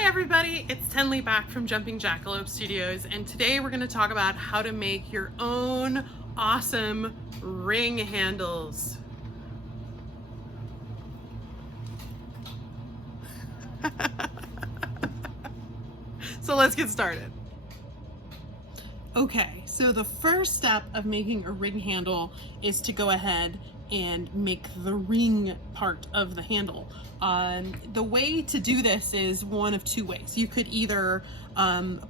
Hi everybody, it's Tenley back from Jumping Jackalope Studios, and today we're going to talk about how to make your own awesome ring handles. So let's get started. Okay, so the first step of making a ring handle is to go ahead and make the ring part of the handle. The way to do this is one of two ways. You could either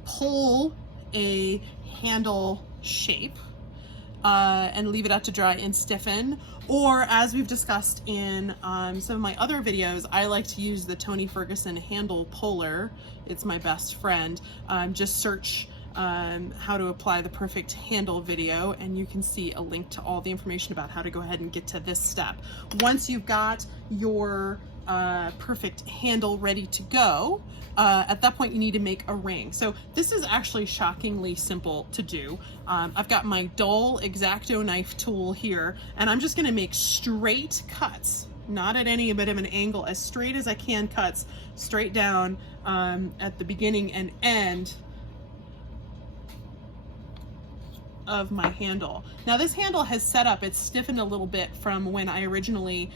pull a handle shape and leave it out to dry and stiffen, or as we've discussed in some of my other videos, I like to use the Tony Ferguson handle puller. It's my best friend. Just search how to apply the perfect handle video, and you can see a link to all the information about how to go ahead and get to this step. Once you've got your perfect handle ready to go, at that point you need to make a ring. So this is actually shockingly simple to do. I've got my dull X-Acto knife tool here, and I'm just going to make straight cuts, not at any bit of an angle, as straight as I can cuts straight down at the beginning and end of my handle. Now this handle has set up, it's stiffened a little bit from when I originally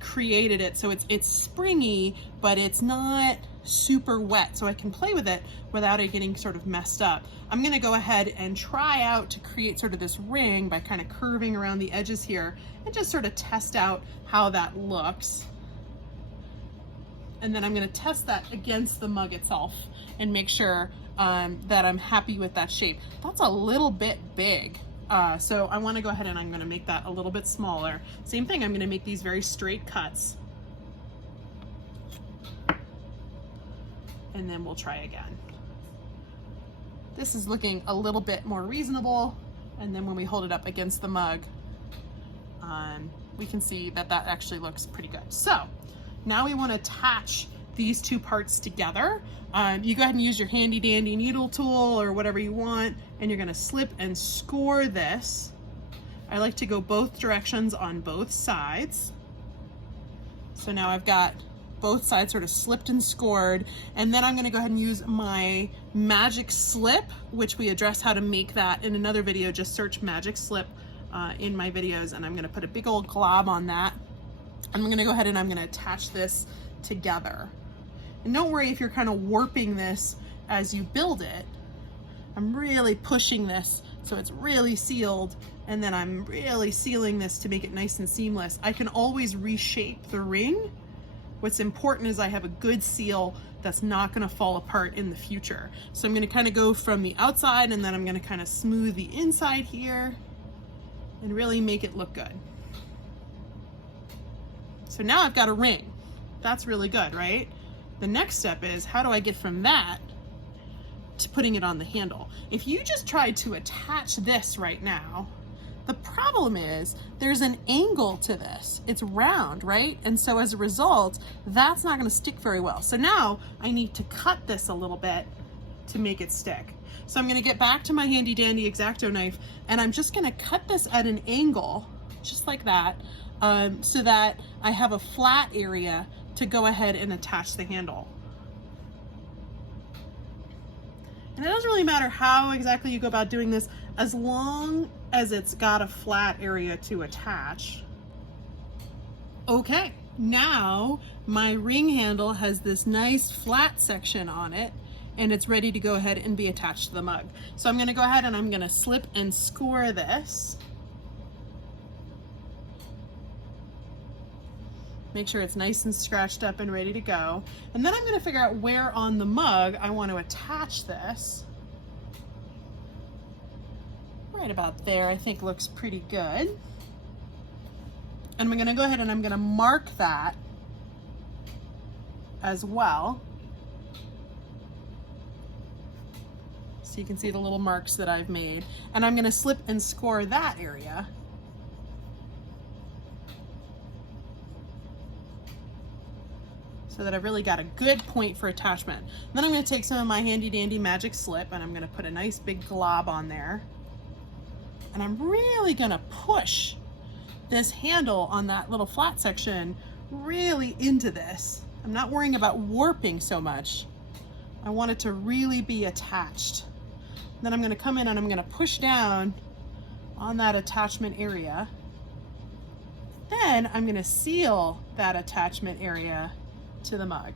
created it, so it's springy, but it's not super wet, so I can play with it without it getting sort of messed up. I'm gonna go ahead and try out to create sort of this ring by kind of curving around the edges here and just sort of test out how that looks. And then I'm gonna test that against the mug itself and make sure that I'm happy with that shape. That's a little bit big. So I wanna go ahead and I'm gonna make that a little bit smaller. Same thing, I'm gonna make these very straight cuts. And then we'll try again. This is looking a little bit more reasonable. And then when we hold it up against the mug, we can see that that actually looks pretty good. So now we wanna attach these two parts together. You go ahead and use your handy dandy needle tool or whatever you want, and you're gonna slip and score this. I like to go both directions on both sides. So now I've got both sides sort of slipped and scored, and then I'm gonna go ahead and use my magic slip, which we address how to make that in another video. Just search magic slip in my videos, and I'm gonna put a big old glob on that. I'm gonna go ahead and I'm gonna attach this together. And don't worry if you're kind of warping this as you build it. I'm really pushing this so it's really sealed, and then I'm really sealing this to make it nice and seamless. I can always reshape the ring. What's important is I have a good seal that's not gonna fall apart in the future. So I'm gonna kind of go from the outside, and then I'm gonna kind of smooth the inside here and really make it look good. So now I've got a ring. That's really good, right? The next step is, how do I get from that to putting it on the handle? If you just tried to attach this right now, the problem is there's an angle to this. It's round, right? And so as a result, that's not gonna stick very well. So now I need to cut this a little bit to make it stick. So I'm gonna get back to my handy dandy X-Acto knife, and I'm just gonna cut this at an angle, just like that, so that I have a flat area to go ahead and attach the handle. And it doesn't really matter how exactly you go about doing this, as long as it's got a flat area to attach. Okay, now my ring handle has this nice flat section on it, and it's ready to go ahead and be attached to the mug. So I'm gonna go ahead and I'm gonna slip and score this. Make sure it's nice and scratched up and ready to go. And then I'm gonna figure out where on the mug I want to attach this. Right about there, I think looks pretty good. And I'm gonna go ahead and I'm gonna mark that as well. So you can see the little marks that I've made. And I'm gonna slip and score that area. So that I've really got a good point for attachment. Then I'm gonna take some of my handy dandy magic slip, and I'm gonna put a nice big glob on there. And I'm really gonna push this handle on that little flat section really into this. I'm not worrying about warping so much. I want it to really be attached. Then I'm going to come in and I'm going to push down on that attachment area. Then I'm going to seal that attachment area to the mug.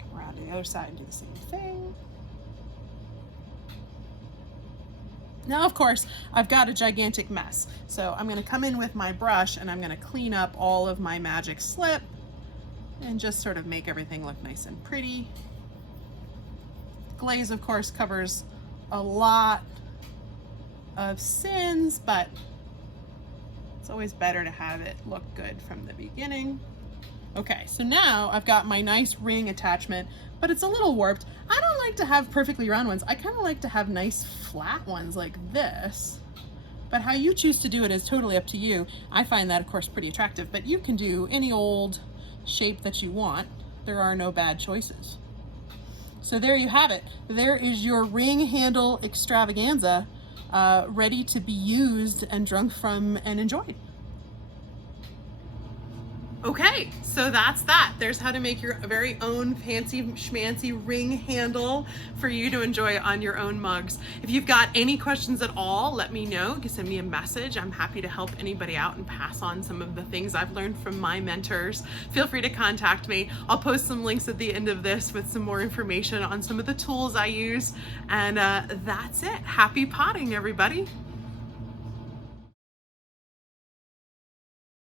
Come around to the other side and do the same thing. Now, of course, I've got a gigantic mess. So I'm going to come in with my brush and I'm going to clean up all of my magic slip and just sort of make everything look nice and pretty. Glaze, of course, covers a lot of sins, but it's always better to have it look good from the beginning. Okay, so now I've got my nice ring attachment, but it's a little warped. I don't like to have perfectly round ones. I kind of like to have nice flat ones like this. But how you choose to do it is totally up to you. I find that, of course, pretty attractive, but you can do any old shape that you want. There are no bad choices. So there you have it. There is your ring handle extravaganza, ready to be used and drunk from and enjoyed. Okay, so that's that. There's how to make your very own fancy schmancy ring handle for you to enjoy on your own mugs. If you've got any questions at all, let me know. You can send me a message. I'm happy to help anybody out and pass on some of the things I've learned from my mentors. Feel free to contact me. I'll post some links at the end of this with some more information on some of the tools I use. And that's it. Happy potting, everybody.